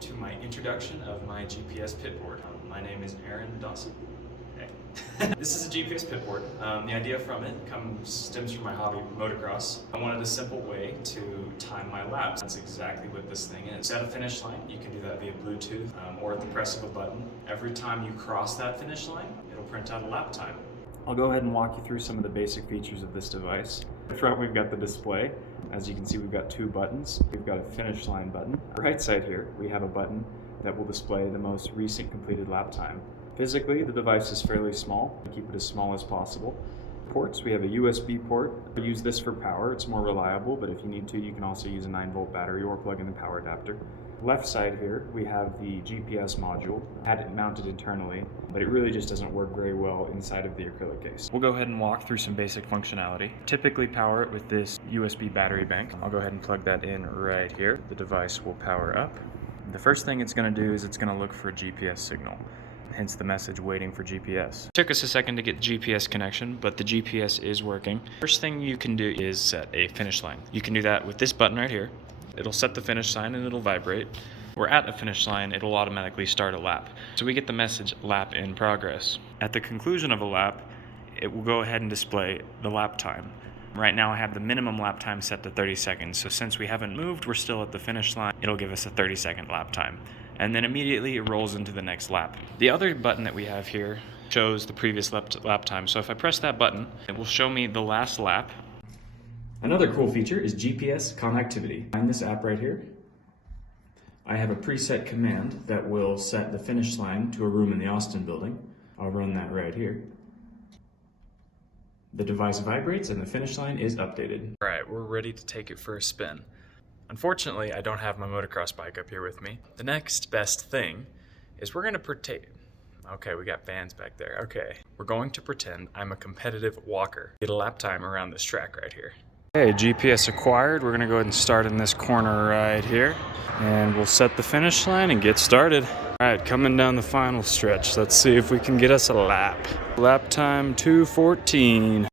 welcome to my introduction of my GPS pitboard. My name is Aaron Dawson. Hey. This is a GPS pitboard. The idea from it stems from my hobby, motocross. I wanted a simple way to time my laps. That's exactly what this thing is. At a finish line, you can do that via Bluetooth or at the press of a button. Every time you cross that finish line, it'll print out a lap time. I'll go ahead and walk you through some of the basic features of this device. At the front, we've got the display. As you can see, we've got two buttons. We've got a finish line button. On the right side here, we have a button that will display the most recent completed lap time. Physically, the device is fairly small. We keep it as small as possible. Ports, we have a USB port. We use this for power. It's more reliable, but if you need to, you can also use a 9-volt battery or plug in the power adapter. Left side here, we have the GPS module. I had it mounted internally, but it really just doesn't work very well inside of the acrylic case. We'll go ahead and walk through some basic functionality. Typically power it with this USB battery bank. I'll go ahead and plug that in right here. The device will power up. The first thing it's going to do is it's going to look for a GPS signal. Hence the message waiting for GPS. It took us a second to get the GPS connection, but the GPS is working. First thing you can do is set a finish line. You can do that with this button right here. It'll set the finish line and it'll vibrate. We're at a finish line, it'll automatically start a lap. So we get the message lap in progress. At the conclusion of a lap, it will go ahead and display the lap time. Right now I have the minimum lap time set to 30 seconds. So since we haven't moved, we're still at the finish line. It'll give us a 30-second lap time. And then immediately it rolls into the next lap. The other button that we have here shows the previous lap time. So if I press that button, it will show me the last lap. Another cool feature is GPS connectivity. In this app right here, I have a preset command that will set the finish line to a room in the Austin building. I'll run that right here. The device vibrates and the finish line is updated. All right, we're ready to take it for a spin. Unfortunately, I don't have my motocross bike up here with me. The next best thing is we're gonna pretend. Okay, we got fans back there. Okay, we're going to pretend I'm a competitive walker. Get a lap time around this track right here. Okay, GPS acquired. We're gonna go ahead and start in this corner right here. And we'll set the finish line and get started. All right, coming down the final stretch. Let's see if we can get us a lap. Lap time 2:14.